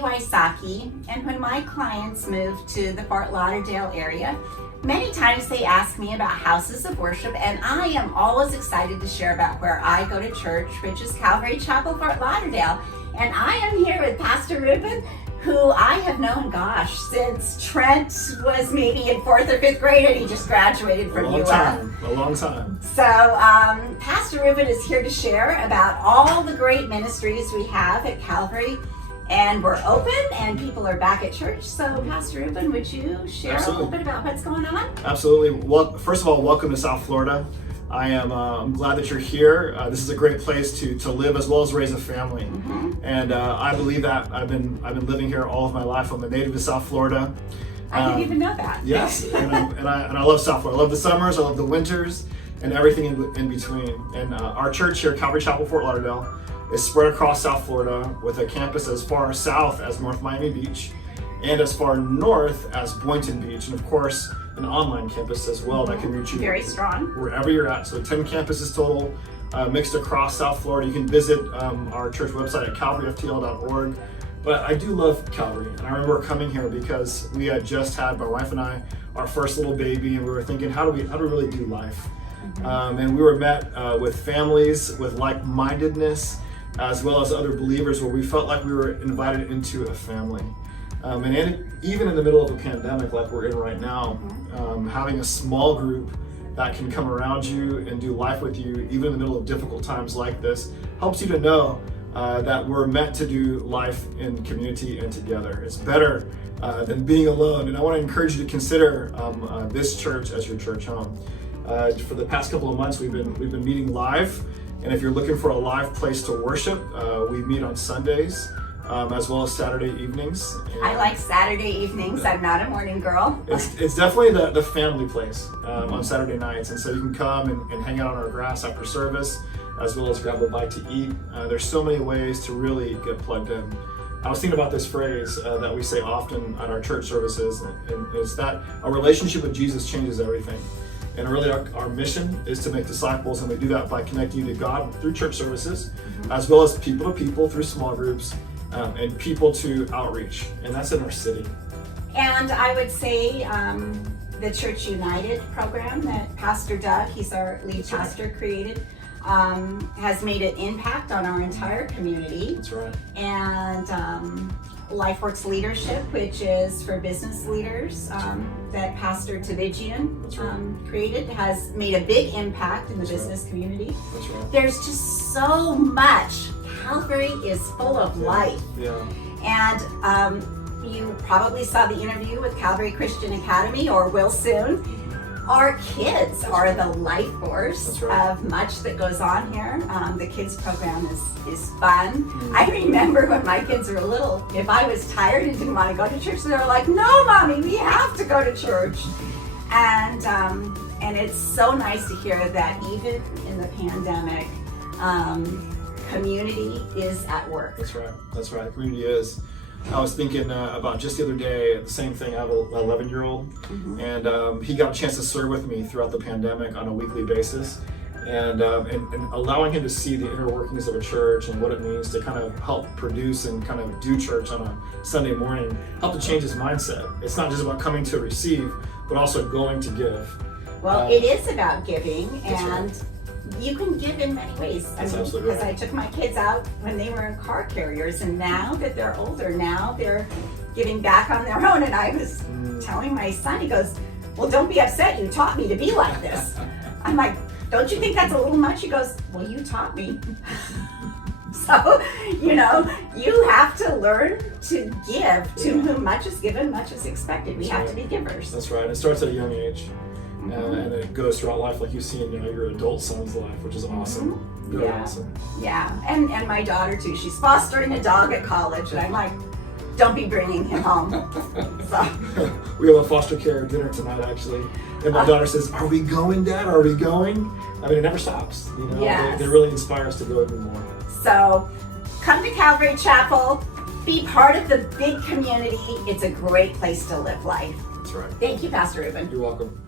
Wysocki, and when my clients move to the Fort Lauderdale area, many times they ask me about houses of worship, and I am always excited to share about where I go to church, which is Calvary Chapel, Fort Lauderdale. And I am here with Pastor Reuben, who I have known, since Trent was maybe in 4th or 5th grade, and he just graduated from UF. A long time. So Pastor Reuben is here to share about all the great ministries we have at Calvary. And we're open and people are back at church. So Pastor Reuben, would you share a little bit about what's going on? Absolutely. Well, first of all, welcome to South Florida. I'm glad that you're here. This is a great place to live as well as raise a family. Mm-hmm. And I believe that I've been living here all of my life. I'm a native of South Florida. I didn't even know that. Yes, and I love South Florida. I love the summers, I love the winters, and everything in between. And our church here, Calvary Chapel, Fort Lauderdale, is spread across South Florida with a campus as far south as North Miami Beach and as far north as Boynton Beach, and of course an online campus as well that can reach you very strong wherever you're at. So 10 campuses total, mixed across South Florida. You can visit our church website at calvaryftl.org. But I do love Calvary, and I remember coming here because we had just had, my wife and I, our first little baby, and we were thinking, how do we really do life? And we were met with families with like-mindedness, as well as other believers, where we felt like we were invited into a family. And even in the middle of a pandemic like we're in right now, having a small group that can come around you and do life with you, even in the middle of difficult times like this, helps you to know that we're meant to do life in community and together. It's better than being alone. And I want to encourage you to consider this church as your church home. For the past couple of months, we've been meeting live. And if you're looking for a live place to worship, we meet on Sundays, as well as Saturday evenings. And I like Saturday evenings. I'm not a morning girl. It's definitely the family place on Saturday nights. And so you can come and hang out on our grass after service, as well as grab a bite to eat. There's so many ways to really get plugged in. I was thinking about this phrase that we say often at our church services, and is that a relationship with Jesus changes everything. And really our mission is to make disciples, and we do that by connecting you to God through church services, as well as people to people through small groups, and people to outreach. And that's in our city. And I would say the Church United program that Pastor Doug, he's our lead pastor, created, has made an impact on our entire community. That's right. And LifeWorks Leadership, which is for business leaders, that Pastor Tavigian created, has made a big impact in the business community. That's right. There's just so much. Calvary is full of life. Yeah. And you probably saw the interview with Calvary Christian Academy, or will soon. Our kids are the life force of much that goes on here. The kids program is fun. I remember when my kids were little, if I was tired and didn't want to go to church, they were like, "No, Mommy, we have to go to church." And it's so nice to hear that even in the pandemic, community is at work. That's right. Community is. I was thinking about just the other day, the same thing. I have an 11-year-old, and he got a chance to serve with me throughout the pandemic on a weekly basis, and allowing him to see the inner workings of a church and what it means to kind of help produce and kind of do church on a Sunday morning, helped to change his mindset. It's not just about coming to receive, but also going to give. Well, it is about giving, and you can give in many ways. Because I took my kids out when they were in car carriers, and now that they're older, now they're giving back on their own. And I was telling my son, he goes, "Well, don't be upset. You taught me to be like this." I'm like, "Don't you think that's a little much?" He goes, "Well, you taught me." So, you have to learn to give. To whom much is given, much is expected. We have to be givers. That's right. It starts at a young age. And it goes throughout life, like you see in your adult son's life, which is awesome. Really awesome. Yeah, and my daughter too. She's fostering a dog at college, and I'm like, don't be bringing him home. So. We have a foster care dinner tonight, actually, and my daughter says, "Are we going, Dad? Are we going?" I mean, it never stops. Yes. They really inspire us to go even more. So, come to Calvary Chapel. Be part of the big community. It's a great place to live life. That's right. Thank you, Pastor Reuben. You're welcome.